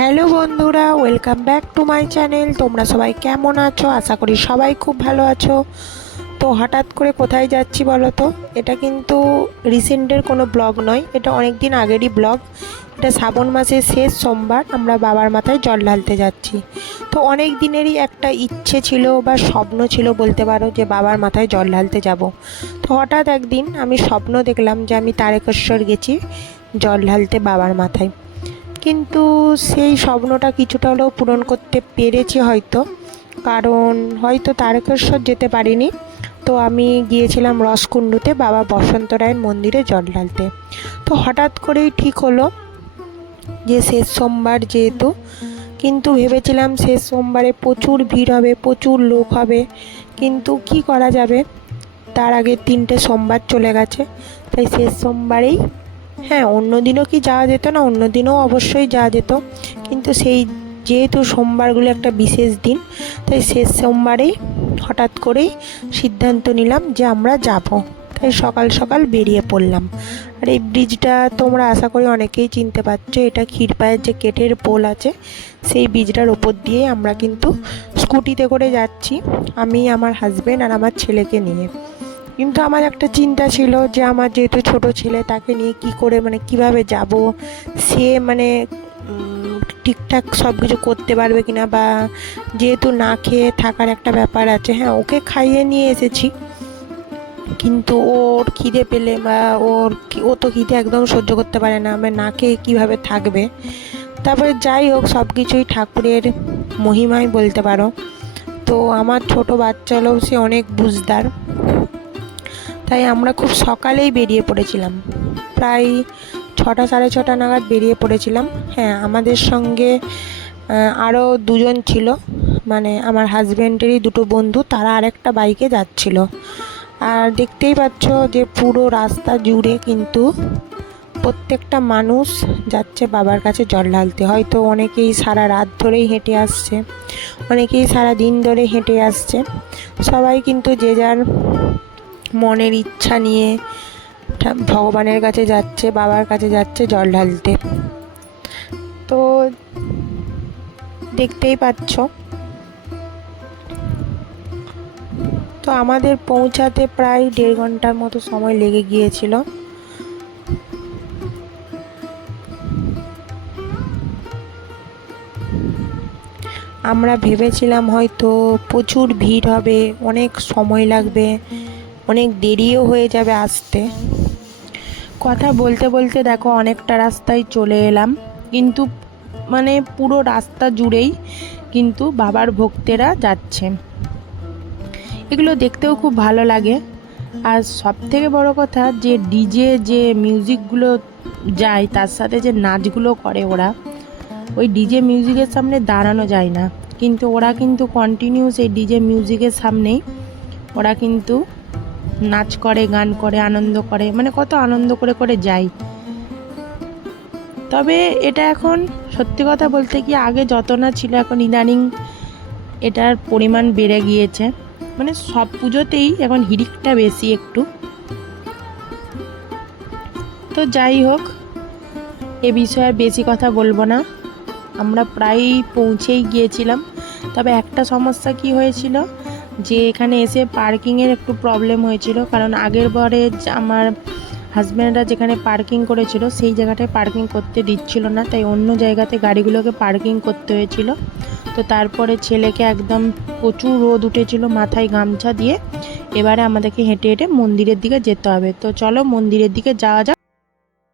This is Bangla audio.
হ্যালো বন্ধুরা welcome back to my channel তোমরা সবাই কেমন আছো? আশা করি সবাই খুব ভালো আছো। তো হঠাৎ করে কোথায় যাচ্ছি বলো তো? এটা কিন্তু রিসেন্টের কোনো ব্লগ নয়, এটা অনেক দিন আগেরই ব্লগ এটা শ্রাবণ মাসের শেষ সোমবার, আমরা বাবার মাথায় জল ঢালতে যাচ্ছি। তো অনেক দিনেরই একটা ইচ্ছে ছিল বা স্বপ্ন ছিল বলতে পারো যে বাবার মাথায় জল ঢালতে যাব। তো হঠাৎ একদিন আমি স্বপ্ন দেখলাম যে আমি তারকেশ্বর গেছি জল ঢালতে বাবার মাথায়। কিন্তু সেই স্বপ্নটা কিছুটা হলেও পূরণ করতে পেরেছি হয়তো। কারণ হয়তো তারকেশ্বর যেতে পারিনি। তো আমি গিয়েছিলাম রসকুণ্ডুতে বাবা বসন্ত রায়ের মন্দিরে জল ঢালতে। তো হঠাৎ করেই ঠিক হলো যে শেষ সোমবার যেহেতু, কিন্তু ভেবেছিলাম শেষ সোমবারে প্রচুর ভিড় হবে, প্রচুর লোক হবে। কিন্তু কি করা যাবে? তার আগে তিনটে সোমবার চলে গেছে। তাই শেষ সোমবারেই হ্যাঁ অন্য দিনও কি যাওয়া যেত না? অন্য দিনও অবশ্যই যাওয়া যেত। কিন্তু সেই যেহেতু সোমবারগুলো একটা বিশেষ দিন, তাই শেষ সোমবারেই হঠাৎ করেই সিদ্ধান্ত নিলাম যে আমরা যাব। তাই সকাল সকাল বেরিয়ে পড়লাম। আর এই ব্রিজটা তোমরা আশা করি অনেকেই চিনতে পারছ, এটা ক্ষীরপায়ের যে কেটের পোল আছে, সেই ব্রিজটার ওপর দিয়ে আমরা কিন্তু স্কুটিতে করে যাচ্ছি, আমি, আমার হাজবেন্ড আর আমার ছেলেকে নিয়ে। কিন্তু আমার একটা চিন্তা ছিল যে আমার যেহেতু ছোট ছেলে, তাকে নিয়ে কি করে মানে কীভাবে যাব? সে মানে ঠিকঠাক সব কিছু করতে পারবে কিনা বা যেহেতু না খেয়ে থাকার একটা ব্যাপার আছে হ্যাঁ ওকে খাইয়ে নিয়ে এসেছি। কিন্তু ওর খিদে পেলে বা ওর ও তো খিদে একদম সহ্য করতে পারে না আমার না খেয়ে কীভাবে থাকবে? তারপরে যাই হোক সব কিছুই ঠাকুরের মহিমাই বলতে পারো। তো আমার ছোট বাচ্চা হলেও সে অনেক বুঝদার। তাই আমরা খুব সকালেই বেরিয়ে পড়েছিলাম। প্রায় ছটা, সাড়ে ছটা নাগাদ বেরিয়ে পড়েছিলাম। হ্যাঁ আমাদের সঙ্গে আরও দুজন ছিল। মানে আমার হাজব্যান্ডেরই দুটো বন্ধু, তারা আরেকটা বাইকে যাচ্ছিল। আর দেখতেই পাচ্ছ যে পুরো রাস্তা জুড়ে কিন্তু প্রত্যেকটা মানুষ যাচ্ছে বাবার কাছে জল ঢালতে। হয়তো অনেকেই সারা রাত ধরেই হেঁটে আসছে, অনেকেই সারা দিন ধরে হেঁটে আসছে। সবাই কিন্তু যে যার মনের ইচ্ছা নিয়ে ভগবানের কাছে যাচ্ছে, বাবার কাছে যাচ্ছে জল ঢালতে। তো দেখতেই পাচ্ছ। তো আমাদের পৌঁছাতে প্রায় দেড় ঘণ্টার মতো সময় লেগে গিয়েছিল। আমরা ভেবেছিলাম হয়তো প্রচুর ভিড় হবে, অনেক সময় লাগবে। অনেক দেরিও হয়ে যাবে আসতে। কথা বলতে বলতে দেখো অনেকটা রাস্তায় চলে এলাম। কিন্তু মানে পুরো রাস্তা জুড়েই কিন্তু বাবার ভক্তেরা যাচ্ছে। এগুলো দেখতেও খুব ভালো লাগে। আর সব থেকে বড় কথা যে ডিজে যে মিউজিকগুলো যায়, তার সাথে যে নাচগুলো করে ওরা, ওই ডিজে মিউজিকের সামনে দাঁড়ানো যায় না। কিন্তু ওরা কিন্তু কন্টিনিউ সেই ডিজে মিউজিকের সামনেই, ওরা কিন্তু নাচ করে, গান করে, আনন্দ করে মানে কত আনন্দ করে করে যায় তবে এটা এখন সত্যি কথা বলতে কি আগে যত না ছিল, এখন ইদানিং এটার পরিমাণ বেড়ে গিয়েছে। মানে সব পুজোতেই এখন হিড়িকটা বেশি একটু। তো যাই হোক, এ বিষয়ে বেশি কথা বলব না। আমরা প্রায় পৌঁছেই গিয়েছিলাম। তবে একটা সমস্যা কি হয়েছিল যে এখানে এসে পার্কিংয়ের একটু প্রবলেম হয়েছিল। কারণ আগের বারে আমার হাজব্যান্ডরা যেখানে পার্কিং করেছিল, সেই জায়গাটায় পার্কিং করতে দিচ্ছিল না। তাই অন্য জায়গাতে গাড়িগুলোকে পার্কিং করতে হয়েছিল। তো তারপরে ছেলেকে একদম প্রচুর রোদ উঠেছিল মাথায় গামছা দিয়ে। এবারে আমাদেরকে হেঁটে হেঁটে মন্দিরের দিকে যেতে হবে। তো চলো মন্দিরের দিকে যাওয়া যাক।